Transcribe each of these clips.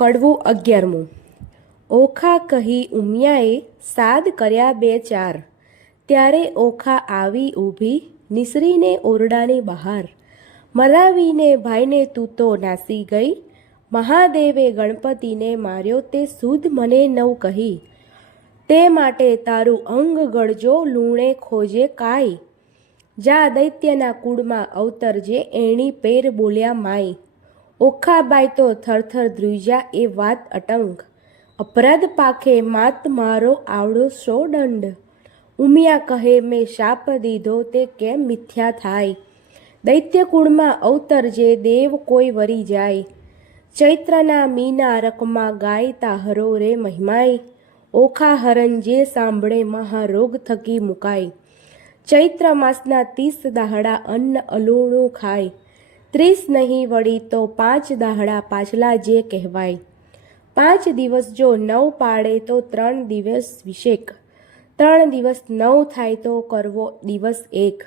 કડવું 11મું. ઓખા કહી ઉમિયાએ સાદ કર્યા બે ચાર. ત્યારે ઓખા આવી ઊભી નિસરીને ઓરડાની બહાર. મરાવીને ભાઈને તું તો નાસી ગઈ. મહાદેવે ગણપતિને માર્યો તે સુધ મને નવ કહી. તે માટે તારું અંગ ગળજો લૂણે ખોજે કાય. જા દૈત્યના કુળમાં અવતરજે એણી પેર બોલ્યા માય. ઓખાબાઈ તો થરથર ધ્રુજ્યા એ વાત અટંક. અપરાધ પાખે માત મારો આવડો શો દંડ. ઉમિયા કહે મેં શાપ દીધો તે કેમ મિથ્યા થાય. દૈત્ય કુળમાં અવતરજે દેવ કોઈ વરી જાય. ચૈત્રના મીના રકમાં ગાય તાહરો રે મહિમાય. ઓખા હરણ જે સાંભળે મહારોગ થકી મુકાય. ચૈત્ર માસના 30 દાહડા અન્ન અલૂણું ખાય. 30 નહીં વળી તો 5 દાહડા પાછલા જે કહેવાય. 5 દિવસ જો 9 પાડે તો 3 દિવસ વિશેક. 3 દિવસ 9 થાય તો કરવો દિવસ 1.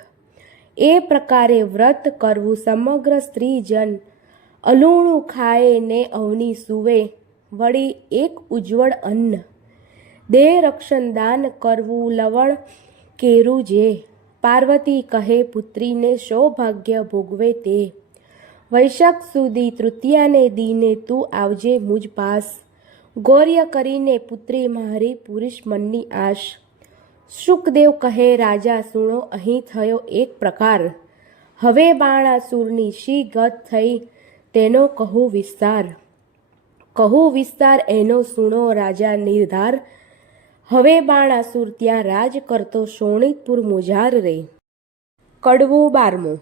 એ પ્રકારે વ્રત કરવું સમગ્ર સ્ત્રીજન. અલૂણું ખાય ને અવની સૂવે વળી એક ઉજ્જવળ અન્ન. દેહ રક્ષણ દાન કરવું લવણ કેરું જે. પાર્વતી કહે પુત્રીને સૌભાગ્ય ભોગવે તે. વૈશાખ સુધી તૃતીયાને દીને તું આવજે મુજ પાસ. ગૌર્ય કરીને પુત્રી મારી પુરુષ મનની આશ. શુકદેવ કહે રાજા સુણો અહીં થયો એક પ્રકાર. હવે બાણાસુરની શી ગત થઈ તેનો કહું વિસ્તાર. કહું વિસ્તાર એનો સુણો રાજા નિર્ધાર. હવે બાણાસુર ત્યાં રાજ કરતો શોણિતપુર મોજાર રે. કડવું 12મું.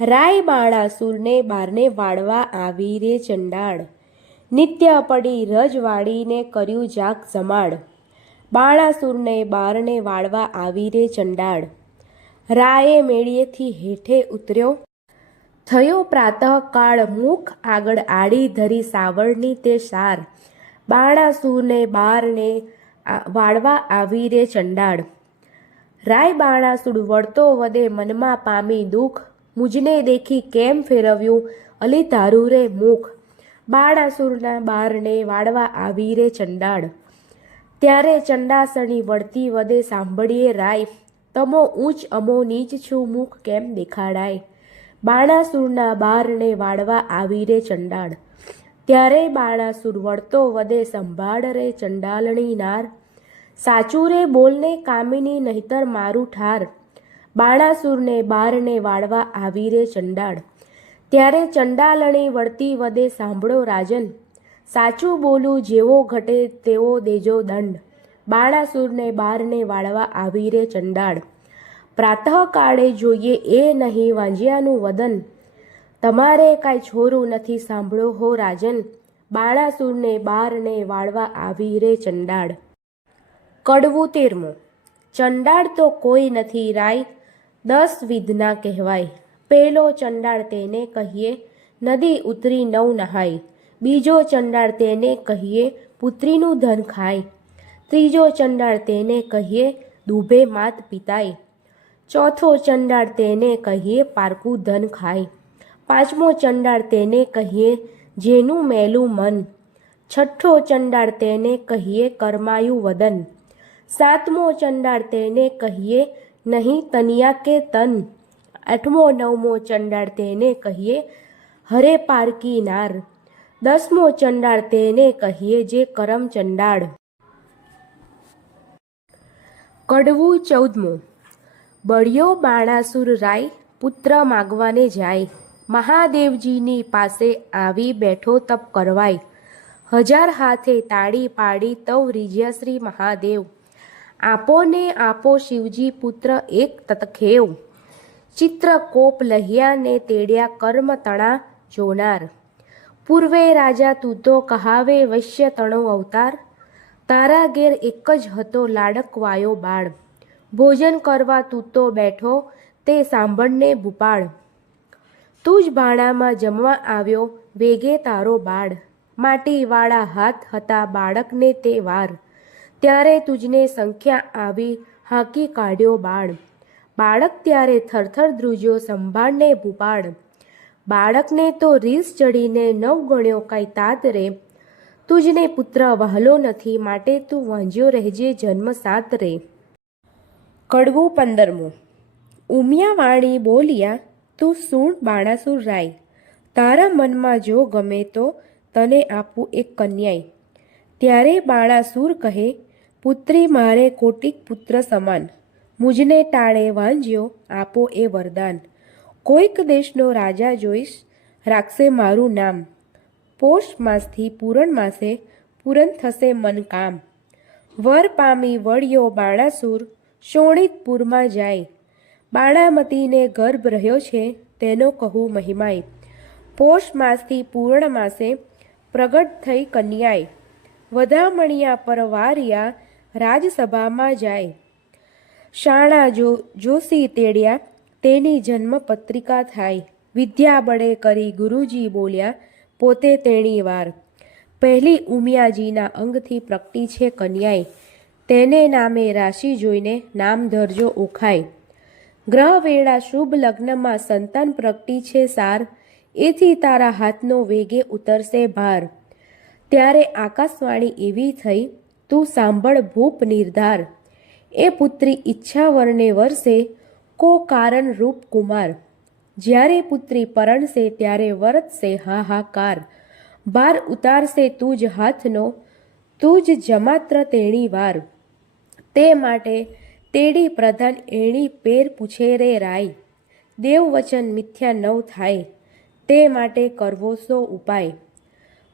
રાય બાણાસુરને બારને વાળવા આવી રે ચંડાળ. નિત્ય પડી રજવાડીને કર્યું જાગ જમાડ. બાણાસુરને બારને વાળવા આવી રે ચંડાળ. રાયે મેળીએથી હેઠે ઉતર્યો. થયો પ્રાતઃકાળ મુખ આગળ આડી ધરી સાવરણી તે સાર. બાણાસુરને બારને વાળવા આવી રે ચંડાળ. રાય બાણાસુર વળતો વદે મનમાં પામી દુઃખ. મુજને દેખી કેમ ફેરવ્યું અલી તારું રે મુખ. બાણાસુરના બારને વાળવા આવી રે ચંડાળ. ત્યારે ચંડાસણી વળતી વદે સાંભળીએ રાય. તમો ઊંચ અમો નીચ છું મુખ કેમ દેખાડાય. બાણાસુરના બારને વાળવા આવી રે ચંડાળ. ત્યારે બાણાસુર વળતો વદે સંભાળ રે ચંડાલણી નાર. સાચું રે બોલને કામિની નહીતર મારું ઠાર. બાણાસુરને બારને વાળવા આવી રે ચંડાળ. ત્યારે ચંડાલણી વળતી વદે સાંભળો રાજન. સાચું બોલું જેવો ઘટે તેવો દેજો દંડ. બાણાસુરને બારને વાળવા આવી રે ચંડાળ. પ્રાતઃકાળે જોઈએ એ નહીં વાંજિયાનું વદન. તમારે કાંઈ છોરું નથી સાંભળો હો રાજન. બાણાસુરને બારને વાળવા આવી રે ચંડાળ. કડવું 13મું. ચંડાળ તો કોઈ નથી રાય 10 વિધના કહેવાય. પેલો ચંડાળ તેને કહીએ નદી ઉતરી નવ નહાય. બીજો ચંડાળ તેને કહીએ પુત્રીનું ધન ખાય. ત્રીજો ચંડાળ તેને કહીએ દુભે માત પિતાય. ચોથો ચંડાળ તેને કહીએ પારકું ધન ખાય. પાંચમો ચંડાળ તેને કહીએ જેનું મેલું મન. છઠ્ઠો ચંડાળ તેને કહીએ કર્માયુ વદન. સાતમો ચંડાળ તેને કહીએ નહીં તનિયા કે તન. આઠમો નવમો ચંડાળ તેને કહીએ હરે પારકી નાર. 10મો ચંડાળ તેને કહીએ જે કરમ ચંડાળ. કડવું 14મું. બળ્યો બાણાસુર રાય પુત્ર માગવાને જાય. મહાદેવજીની પાસે આવી બેઠો તપ કરવાય. 1000 હાથે તાળી પાડી તવ રીઝ્યા શ્રી મહાદેવ. આપો ને આપો શિવજી પુત્ર એક તતખેવ. ચિત્રકોપ લહ્યાને તેડ્યા કર્મ તણા જોનાર. પૂર્વે રાજા તું તો કહાવે વૈશ્ય તણો અવતાર. તારા ઘેર એક જ હતો લાડકવાયો બાળ. ભોજન કરવા તું તો બેઠો તે સાંભળને ભૂપાળ. તું જ ભાણામાં જમવા આવ્યો વેગે તારો બાળ. માટીવાળા હાથ હતા બાળકને તે વાર. ત્યારે તુજને સંખ્યા આવી હાંકી કાઢ્યો બાળ. બાળક ત્યારે થરથર ધ્રુજ્યો સંભાળને ભૂપાળ. બાળકને તો રીસ ચડીને 9 ગણ્યો કાંઈ તાત રે. તુજને પુત્ર વહાલો નથી, માટે તું વાંજ્યો રહેજે જન્મ સાત રે. કડવું 15. ઉમિયાવાણી બોલ્યા, તું સુણ બાણાસુર રાય, તારા મનમાં જો ગમે તો તને આપું એક કન્યાય. ત્યારે બાણાસુર કહે, પુત્રી મારે કોટિક પુત્ર સમાન, મુજને ટાળે વાંજ્યો આપો એ વરદાન. કોઈક દેશનો રાજા જોઈશ, રાખશે મારું નામ, પોષ માસથી પૂરણ માસે પૂરણ થશે મન કામ. વર પામી વળ્યો બાણાસુર, શોણિતપુરમાં જાય, બાણામતીને ગર્ભ રહ્યો છે તેનો કહું મહિમાય. પોષ માસથી પૂર્ણ માસે પ્રગટ થઈ કન્યાય, વધામણિયા પરવારિયા રાજસભામાં જાય. શાણા જોશી તેડ્યા, તેની જન્મ પત્રિકા થાય, વિદ્યા બળે કરી ગુરુજી બોલ્યા, પોતે તેણી વાર. પહેલી ઉમિયાજીના અંગથી પ્રગટી છે કન્યાય, તેને નામે રાશિ જોઈને નામ ધરજો ઓખાય. ગ્રહ વેળા શુભ લગ્નમાં સંતાન પ્રગટી છે સાર, એથી તારા હાથનો વેગે ઉતરશે ભાર. ત્યારે આકાશવાણી એવી થઈ, તું સાંભળ ભૂપ નિર્ધાર, એ પુત્રી ઈચ્છા વરને વરસે, કો કારણ રૂપ કુમાર. જ્યારે પુત્રી પરણશે ત્યારે વરતશે હાહાકાર, ભાર ઉતારશે તુજ હાથનો, તુજ જમાત્ર તેણી વાર. તે માટે તેડી પ્રધાન એણી પેર પૂછે રે રાય, દેવ વચન મિથ્યા નવ થાય, તે માટે કરવો સો ઉપાય.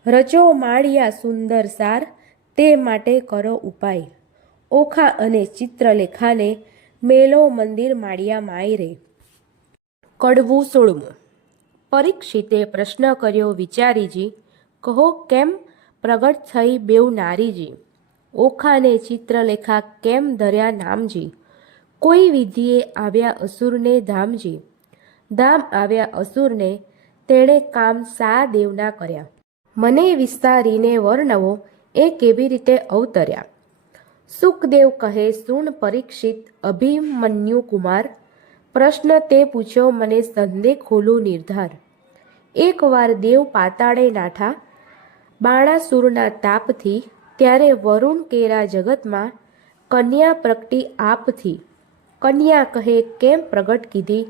રચો માળિયા સુંદર સાર, તે માટે કરો ઉપાય, ઓખા અને ચિત્રલેખાને મેલો મંદિર માળિયા માય રે. કડવું 16. પરીક્ષિતે પ્રશ્ન કર્યો વિચારીજી, કહો કેમ પ્રગટ થઈ બેઉ નારીજી, ઓખાને ચિત્રલેખા કેમ ધર્યા નામજી. કોઈ વિધિએ આવ્યા અસુરને ધામજી, ધામ આવ્યા અસુરને, તેણે કામ સા દેવના કર્યા. મને વિસ્તારીને વર્ણવો એ કેવી રીતે અવતર્યા. સુખદેવ કહે, સુણ પરીક્ષિત અભિમન્યુ કુમાર, પ્રશ્ન તે પૂછ્યો મને સંદેહ ખોલું નિર્ધાર. એકવાર દેવ પાતાળે નાઠા બાણાસુરના તાપથી, ત્યારે વરુણ કેરા જગતમાં કન્યા પ્રગટી આપથી. કન્યા કહે કેમ પ્રગટ કીધી,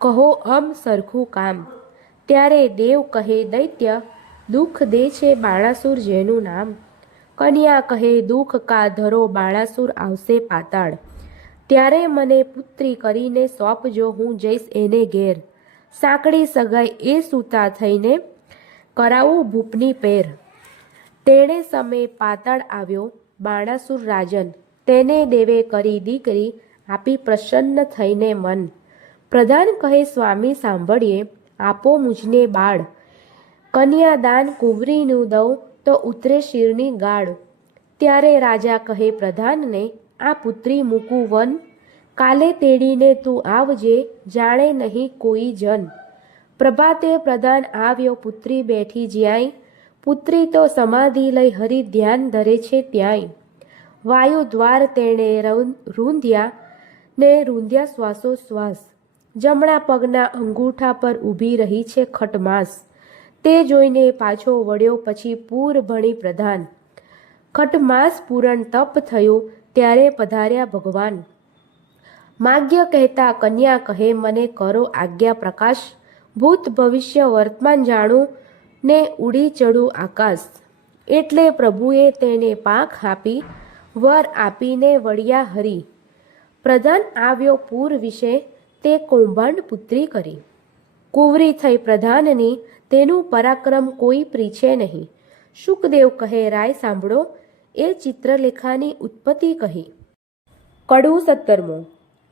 કહો અમ સરખું કામ. ત્યારે દેવ કહે, દૈત્ય દુઃખ દે છે બાણાસુર જેનું નામ. કન્યા કહે, દુઃખ કા ધરો બાણાસુર આવશે પાતાળ. ત્યારે મને પુત્રી કરીને સોંપજો, હું જઈશ એને ઘેર. સાંકડી સગાઈ એ સૂતા થઈને કરાવું ભૂપની પેર. તેણે સમય પાતાળ આવ્યો બાણાસુર રાજન, તેને દેવે કરી દીકરી આપી પ્રસન્ન થઈને મન. પ્રધાન કહે, સ્વામી સાંભળીએ, આપો મુજને બાળ, કન્યાદાન કુંવરીનું દઉં તો ઉતરે શિરની ગાળ. ત્યારે રાજા કહે પ્રધાનને, આ પુત્રી મૂકું વન, કાલે તેડીને તું આવજે, જાણે નહીં કોઈ જન. પ્રભાતે પ્રધાન આવ્યો પુત્રી બેઠી જ્યાંય, પુત્રી તો સમાધિ લઈ હરિ ધ્યાન ધરે છે ત્યાંય. વાયુ દ્વાર તેણે રૂંધ્યા ને રૂંધ્યા શ્વાસોશ્વાસ, જમણા પગના અંગૂઠા પર ઊભી રહી છે ખટમાસ. તે જોઈને પાછો વળ્યો પછી પૂર ભણી પ્રધાન. ખટમાસ પૂરણ તપ થયું ત્યારે પધાર્યા ભગવાન. માગ્ય કહેતા કન્યા કહે, મને કરો આજ્ઞા પ્રકાશ, ભૂત ભવિષ્ય વર્તમાન જાણું ને ઉડી ચડું આકાશ. એટલે પ્રભુએ તેને પાંખ આપી, વર આપીને વળ્યા હરી. પ્રધાન આવ્યો પૂર વિશે, તે કૌભાંડ પુત્રી કરી. કુંવરી થઈ પ્રધાનની, તેનું પરાક્રમ કોઈ પ્રીછે નહીં. શુકદેવ કહે, રાય સાંભળો, એ ચિત્રલેખાની ઉત્પત્તિ કહી. કડવું 17.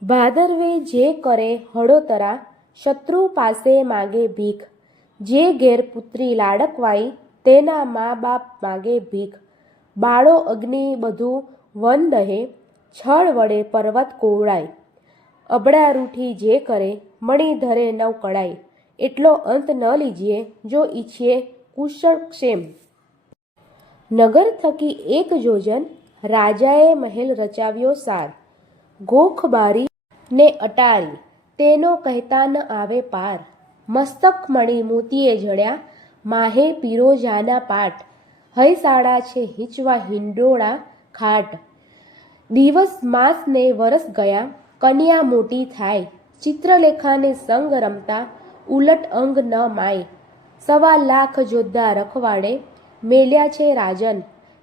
ભાદરવે જે કરે હળોતરા, શત્રુ પાસે માગે ભીખ. જે ઘેર પુત્રી લાડકવાઈ, તેના મા બાપ માગે ભીખ. બાળો અગ્નિ બધું વન દહે, છળ વડે પર્વત કોવડાય. અબડા રૂઠી જે કરે, મણી ધરે નવ કળાય. એટલો અંત ન લીજીએ, જો ઈચ્છીએ કુશળ ક્ષેમ. નગર થકી એક જોજન, રાજાએ મહેલ રચાવ્યો સાર. ગોખ બારી ને અટારી, તેનો કહેતા ન આવે પાર. મસ્તક મણી મોતીએ જડ્યા, માહે પીરોજાના પાટ. હૈ શાળા છે હિંચવા હિંડોળા ખાટ. દિવસ માસ ને વરસ ગયા, કન્યા મોટી થાય, ચિત્રલેખાને સંગ રમતા ઉલટ અંગ ન માય. 1.25 જોદ્ધા રખવાડે મેલ્યા છે રાજન,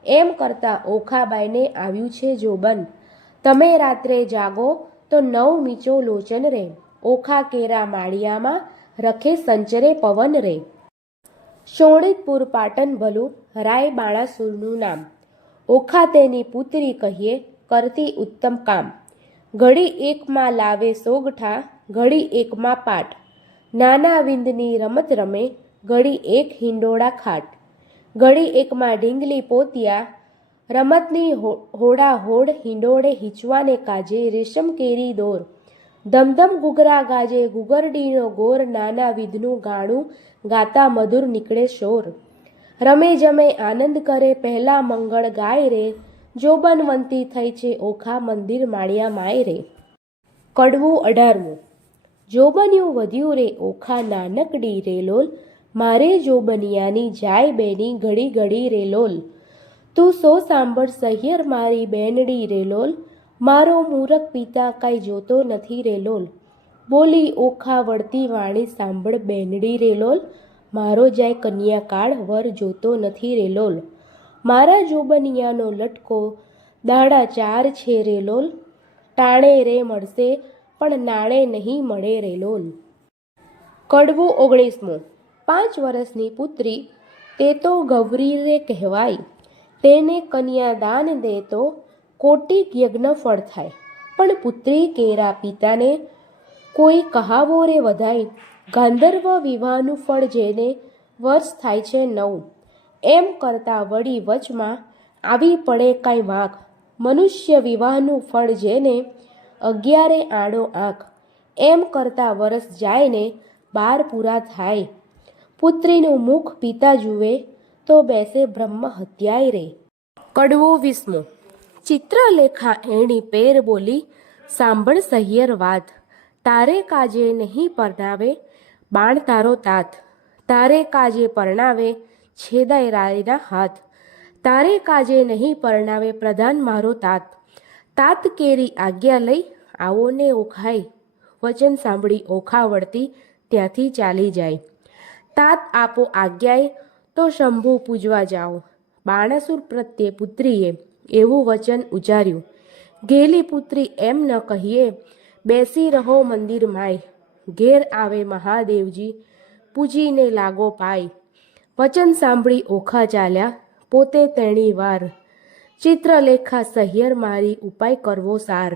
એમ કરતા ઓખાબાઈને આવ્યું છે જોબન. તમે રાત્રે જાગો તો 9 મીચો લોચન રે, ઓખા કેરા માળિયામાં રખે સંચરે પવન રે. શોણિતપુર પાટણ ભલું રાય બાણાસુરનું નામ, ઓખા તેની પુત્રી કહીએ કરતી ઉત્તમ કામ. ઘડી એકમાં લાવે સોગઠા, ઘડી એકમાં પાટ, નાના વિંદની રમત રમે, ઘડી એક હિંડોળા ખાટ. ઘડી એકમાં ઢીંગલી પોતિયા, રમતની હોડા હોડ હિંડોળે હિંચવાને કાજે રેશમ કેરી દોર. ધમધમ ગુગરા ગાજે ગુગરડીનો ગોર, નાના વિધનું ગાણું ગાતા મધુર નીકળે શોર. રમે જમે આનંદ કરે પહેલા મંગળ ગાય રે, જોબનવંતી થઈ છે ઓખા મંદિર માળિયા માય રે. કડવું 18મું. જોબન્યું વધ્યું રે ઓખા નાનકડી રે લોલ, મારે જોબનિયાની જાય બેની ઘડી ઘડી રે લોલ. તું સો સાંભળ સહિયર મારી બેનડી રે લોલ, મારો મૂરખ પિતા કાંઈ જોતો નથી રે લોલ. બોલી ઓખા વળતી વાણી સાંભળ બેનડી રે લોલ, મારો જાય કન્યાકાળ વર જોતો નથી રે લોલ. મારા જોબનિયાનો લટકો દાડા 4 છે રે લોલ, ટાણે રે મળશે પણ નાણે નહીં મળે રે લોલ. કડવું 19મું. 5 વર્ષની પુત્રી તે તો ગૌરી રે કહેવાય, તેને કન્યાદાન દે તો કોટિક યજ્ઞ ફળ થાય. પણ પુત્રી કેરા પિતાને કોઈ કહાવો રે વધાય, ગાંધર્વ વિવાહનું ફળ જેને વર્ષ થાય છે 9. એમ કરતા વળી વચમાં આવી પડે કાંઈ વાંક, મનુષ્ય વિવાહનું ફળ જેને 11 આડો આંખ. એમ કરતા વરસ જાય ને 12 પૂરા થાય, પુત્રીનું મુખ પિતા જુએ તો બેસે બ્રહ્મ હત્યાય રે. કડવું 20મું. ચિત્રલેખા એણી પેર બોલી સાંભળ સહિયર વાત, તારે કાજે નહીં પરણાવે બાણ તારો તાત, તારે કાજે પરણાવે છેદાય રાયના હાથ, તારે કાજે નહીં પરણાવે પ્રધાન મારો તાત. તાત કેરી આજ્ઞા લઈ આવો ને ઓખાય, વચન સાંભળી ઓખા વળતી ત્યાંથી ચાલી જાય. તાત આપો આજ્ઞાએ તો શંભુ પૂજવા જાઓ. બાણાસુર પ્રત્યે પુત્રીએ એવું વચન ઉચ્ચાર્યું, ગેલી પુત્રી એમ ન કહીએ, બેસી રહો મંદિર માય, ઘેર આવે મહાદેવજી પૂજીને લાગો પાય. વચન સાંભળી ઓખા ચાલ્યા પોતે તેણી વાર, ચિત્રલેખા સહિયર મારી ઉપાય કરવો સાર.